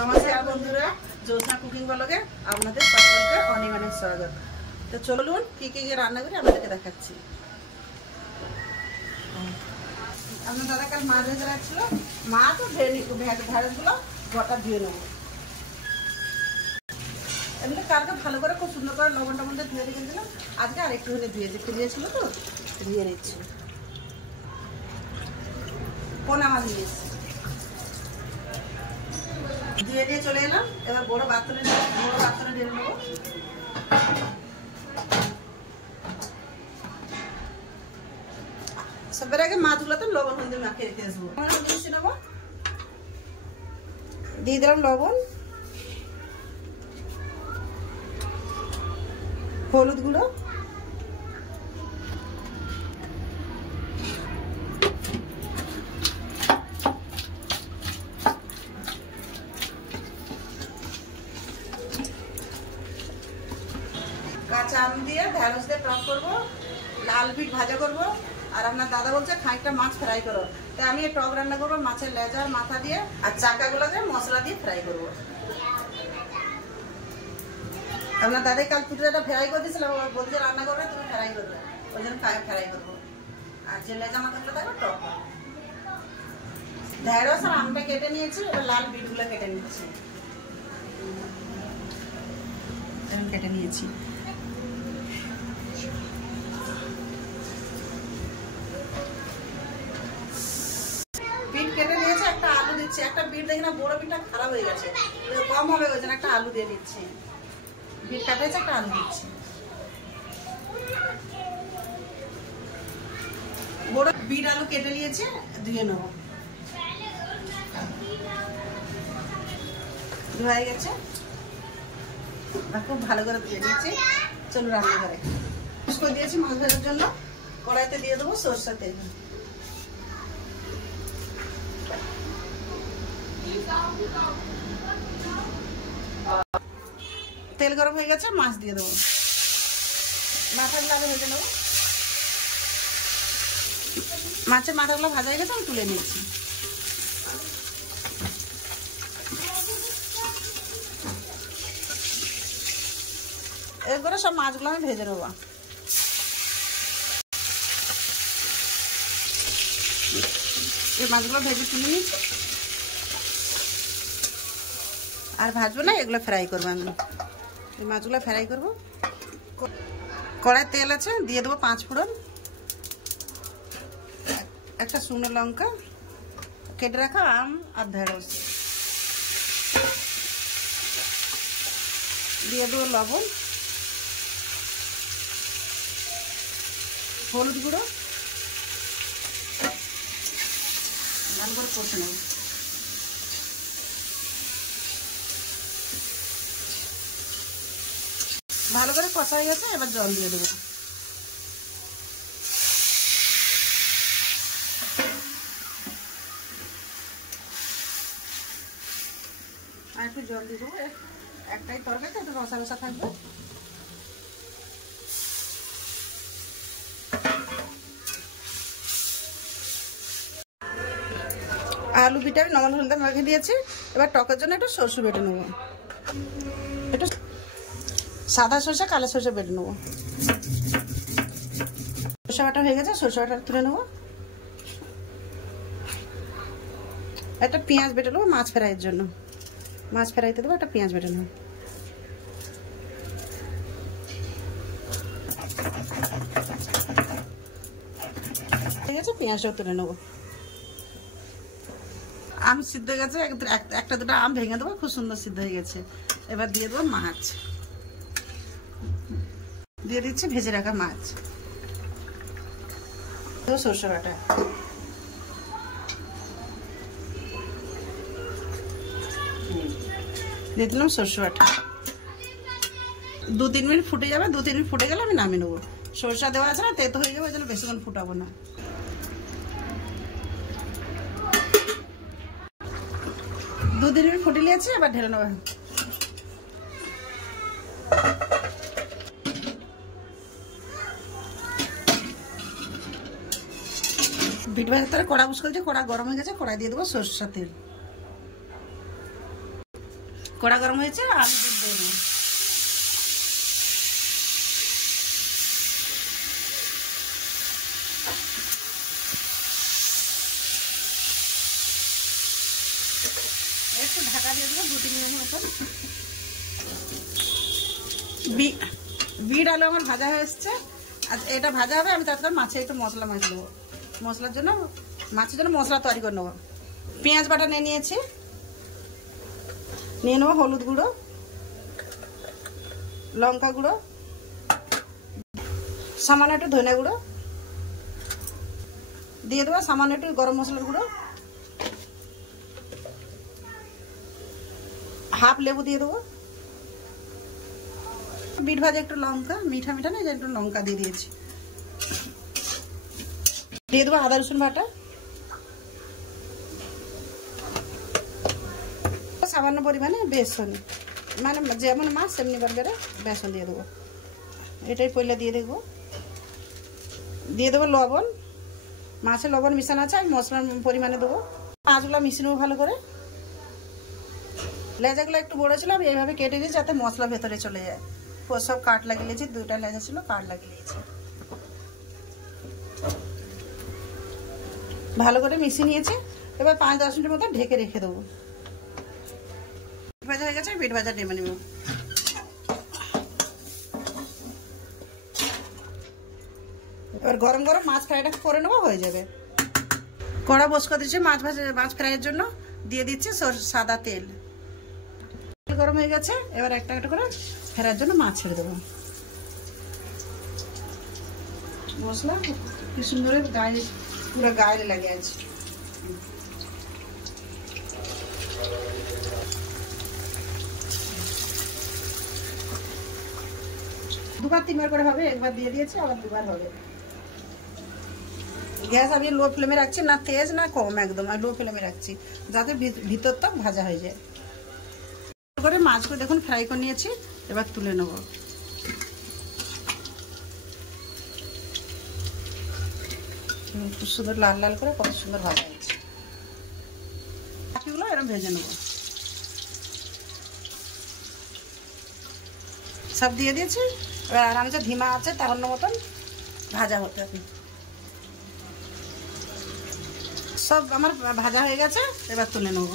নমস্কার বন্ধুরা, জ্যোৎস্না কুকিং ব্লগে আপনাদের সকলকে অনেক অনেক স্বাগত। তো চলুন কি কি রান্না করি আপনাদেরকে দেখাচ্ছি। আপনার দাদা কাল মাছ ভেজে রাখছিল, মাছ ও ঢেঁড়সগুলো গোটা ধুয়ে নেবো। এমনি কালকে ভালো করে খুব সুন্দর করে লবণ টবণ দিয়ে ধুয়ে রেখেছিলাম, আজকে আর একটু হলে ধুয়ে দিতে দিয়েছিল তো ধুয়ে নিচ্ছি। পোনা মাছ নিয়ে এসেছি, ধুয়ে দিয়ে চলে এলাম। এবার বড় পাত্রে ঢেলে নেবো। সবের আগে মাছগুলোতে লবণ হলদি মাখিয়ে রেখে আসবো। মিশিয়ে নেবো, দিয়ে দিলাম লবণ, হলুদ গুঁড়ো, কাঁচা আম দিয়ে ঢেঁড়স দিয়ে টক করবো, লাল বিট ভাজা করবো। আর আপনার দাদা বলছে খানিকটা মাছ ফ্রাই করো, তাই আমি টক রান্না করবো মাছের লেজার মাথা দিয়ে আর চাকাগুলোকে মশলা দিয়ে ফ্রাই করবো। আপনার দাদাই কাল পিঠেটা ফ্রাই করে দিয়েছিলাম, বলছে রান্না করবে তুমি ফ্রাই করবে, ওই জন্য ফ্রাই করবো। আর যে লেজা মাথাগুলো থাকবে টক করবো। ঢেঁড়স আর আমটা কেটে নিয়েছি, এবার লাল বিটগুলো কেটে নিচ্ছি। কেটে নিয়েছি, বিট কেটে নিয়েছে। একটা আলু দিচ্ছি, একটা বিট দেখি না বড় বিটটা খারাপ হয়ে গেছে, কম হবে, ওই জন্য একটা আলু দিয়ে দিচ্ছি। বিট কাটেছে, একটা আলু দিচ্ছি। বড় বিট আলু কেটে নিয়েছে, ধুয়ে নেব। ধোয়া গেছে, খুব ভালো করে ধুয়ে নিয়েছি। চলো রান্না করে দিয়েছি মাছ ভাজার জন্য। কড়াইতে দিয়ে দেবো সরষের তেল। তেল গরম হয়ে গেছে, মাছ দিয়ে দেবো। মাথাগুলো আগে ভেজে নেবো। মাছের মাথাগুলো ভাজা হয়ে গেছে, আমি তুলে নিচ্ছি। এরপরে সব মাছগুলো আমি ভেজে নেবো। এই মাছগুলো ভেজে তুলে নিচ্ছি, আর ভাজবো না, এগুলো ফ্রাই করবো। আমি এই মাছগুলো ফ্রাই করবো। কড়াই তেল আছে, দিয়ে দেবো 5 ফোড়ন, একটা শুকনো লঙ্কা, কেটে রাখা আম আর ঢেঁড়স, দিয়ে দেবো লবণ, হলুদ গুঁড়ো, ভালো করে কষে নেব। ভালো করে কষা হয়ে গেছে, এবার জল দিয়ে দেবো। আর একটু জল দিয়ে দেবো, একটাই তরকারি একটু রসা রসা থাকবে। আলু পিঠা নরমাল হলদে মাখিয়ে দিয়েছি। এবার টকের জন্য একটু সরষে বেটে নেবো, একটু সাদা সরষে কালো সরষে বেটে নেবো। সরষে বাটা হয়ে গেছে, সরষে বাটা তুলে নেবো। একটা পেঁয়াজ বেটে নেবো মাছ ফ্রাইয়ের জন্য, মাছ ফ্রাইতে দেবো। একটা পেঁয়াজ বেটে নেবো। ঠিক আছে, পেঁয়াজটাও তুলে নেবো। আম সিদ্ধ হয়ে গেছে, একটা দুটো আম ভেঙে দেবো, খুব সুন্দর সিদ্ধ হয়ে গেছে। এবার দিয়ে দেবো মাছ, দিয়ে দিচ্ছি ভেজে রাখা মাছ, সরষে বাটা, দিয়ে দিলাম সরষে বাটা। 2-3 মিনিট ফুটে যাবে, 2-3 মিনিট ফুটে গেলে আমি নামিয়ে নেবো। সরষা দেওয়া আছে না, তেতো হয়ে যাবে, ওই জন্য বেশিক্ষণ ফুটাবো না। দু 3 মিনিট ফুটে নিয়েছি, এবার ঢেলে নেবো। বিট ভাজার তারে কড়া বসিয়ে কড়া গরম হয়ে গেছে, কড়াই দিয়ে দেবো সরষের তেল। কড়া গরম হয়েছে, আলু দুধ দিয়ে দেবো। একটু ঢাকা দিয়ে দেবো 2-3 মিনিটের মতন। বিট আলু আমার ভাজা হয়ে এসছে। আর এটা ভাজা হবে, আমি তারপর মাছে একটু মশলা মাছ দেবো। মশলার জন্য, মাছের জন্য মশলা তৈরি করে নেবো। পেঁয়াজ বাটা নিয়ে নিয়েছি, নিয়ে নেবো হলুদ গুঁড়ো, লঙ্কা গুঁড়ো, সামান্য একটু ধনে গুঁড়ো দিয়ে দেবো, সামান্য একটু গরম মশলার গুঁড়ো, হাফ লেবু দিয়ে দেবো, বিট ভাজা একটু লঙ্কা, মিঠা মিঠা না, একটু লঙ্কা দিয়ে দিয়েছি, দিয়ে দেবো আদা রসুন বাটা, সামান্য পরিমাণে বেসন, মানে যেমন মাছ সেমনি বার্গারে বেসন দিয়ে দেবো। এটাই পয়লা দিয়ে দেবো। দিয়ে দেবো লবণ, মাছে লবণ মিশানো আছে, আমি মশলার পরিমাণে দেবো। মাছগুলো মিশিয়ে নেবো ভালো করে। লেজাগুলো একটু বড় ছিল, আমি এইভাবে কেটে দিয়েছি যাতে মশলা ভেতরে চলে যায়। সব কাট লাগিয়ে নিয়েছি, 2টা লেজা ছিল, কাট লাগিয়ে নিয়েছি। ভালো করে মিশিয়ে নিয়েছি। এবার 5-10 মিনিটের মতো ঢেকে রেখে দেবো। ভাজা হয়ে গেছে, বিট ভাজা নেমে নেব। এবার গরম গরম মাছ ফ্রাইটা করে নেবো, হয়ে যাবে। কড়া বসকা দিচ্ছি মাছ ফ্রাইয়ের জন্য, দিয়ে দিচ্ছি সাদা তেল। গরম হয়ে গেছে, এবার একটা একটা করে ফেরার জন্য মাছ ছেড়ে দেবো। মশলা কি সুন্দর গায়ে, পুরো গায়ে লাগে আছে। দুবার 3বার করে হবে, একবার দিয়ে দিয়েছি, আবার 2বার হবে। গ্যাস আমি লো ফ্লেমে রাখছি, না তেজ না কম, একদম লো ফ্লেমে রাখছি, যাতে ভিতর তক ভাজা হয়ে যায়। করে মাছগুলো দেখুন ফ্রাই করে নিয়েছি, এবার তুলে নেব। খুব সুন্দর লাল লাল করে কত সুন্দর ভাজা হয়েছে। বাকিগুলো এরকম ভেজে নেব। সব দিয়ে দিয়েছি, এবার আরামসে ধিমা আছে তাহলে মতন ভাজা হতে হবে। সব আমার ভাজা হয়ে গেছে, এবার তুলে নেব।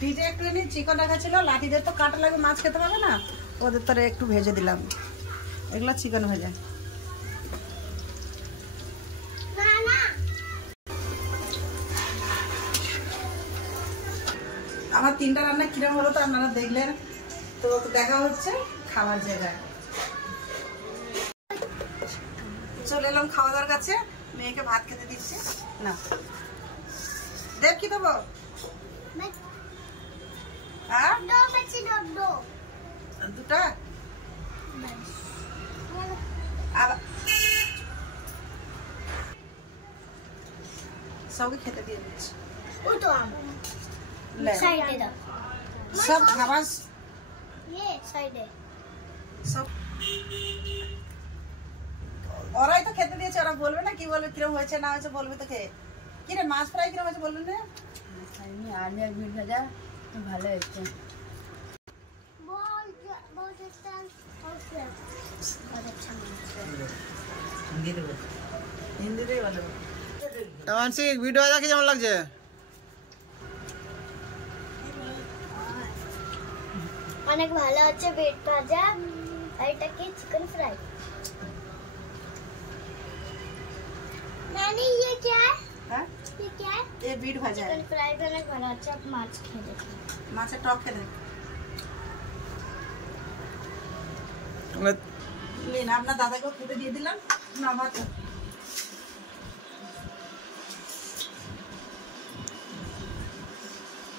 ফ্রিজে একটুখানি চিকেন রাখা ছিল, লাঠিদের তো কাটা লাগবে, মাছ খেতে পারবে না, ওদের তো একটু ভেজে দিলাম। এগুলো চিকেন ভেজে। আমার 3টা রান্না কিরম হলো তো আপনারা দেখলেন। তো দেখা হচ্ছে খাবার জায়গায়। চলে এলাম খাওয়া দাওয়ার কাছে, মেয়েকে ভাত খেতে দিচ্ছি। না দেখ কি দেবো, দুটা সবকে খেতে দিয়ে দিচ্ছি। সব খাবার সব ওরাই তো খেতে দিয়েছে, ওরা বলবে না কি বলবে, কিরম হয়েছে না হয়েছে বলবে তো। খেয়ে কি রে মাছ ফ্রাই কিরম হয়েছে বলবেন না? আলু আর বিট ভাজা ভালো হয়েছে। হিন্দিতেই বলো। মানসিক ভিডিও দেখা কেমন লাগছে? অনেক ভালো হচ্ছে বিট ভাজা, আর এটা কি চিকেন ফ্রাই। नानी ये क्या है? हाँ? ये क्या है? ये बीट भाजा है। चिकन फ्राई भी अलग बना अच्छा आप माछ खेल देखिए। माछ टॉप खेल ले ना अपना दादा को खेते दिए दिला ना भात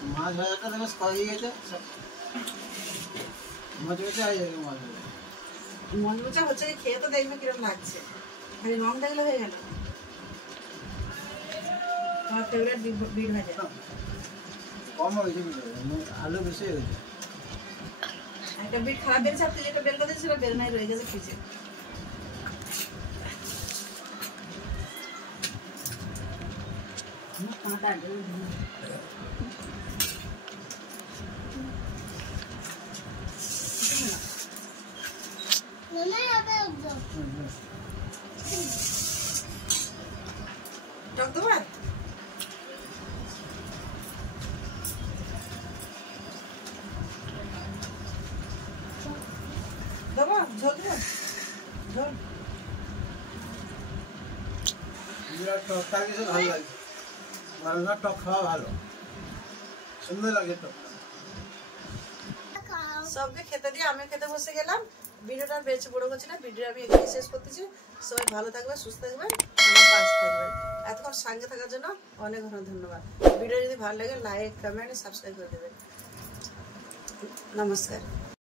মাছ ভাজাটা দেখো খাওয়াই গেছে সব মজা আই যাবে। মন মোচা হচ্ছে, খেয়ে তো দেখবে কিরকম লাগছে, খালি রং দেখলে হয়ে গেল। আমার ফেভারিট বিট ভাজা। কম হয়েছে, আলু বেশি হয়েছে। একটা বিট খারাপ বেরিয়েছে, আর তুই যেটা বের করে দিয়েছিস সেটা বের নাই, রয়ে গেছে ফ্রিজে। টক দেবো দেবো, ঝোল দেবো, ঝোল। টকটা কিছু ভালো লাগে, গরমকাল টক খাওয়া ভালো, সুন্দর লাগে টক। সবকে খেতে দিয়ে আমি খেতে বসে গেলাম। ভিডিওটা বেশি বড় করছি না, ভিডিও আমি এখানে শেষ করতেছি। সবাই ভালো থাকবেন, সুস্থ থাকবেন, আমার পাশে থাকবেন। এতক্ষণ সঙ্গে থাকার জন্য অনেক অনেক ধন্যবাদ। ভিডিও যদি ভালো লাগে লাইক, কমেন্ট, সাবস্ক্রাইব করে দেবেন। নমস্কার।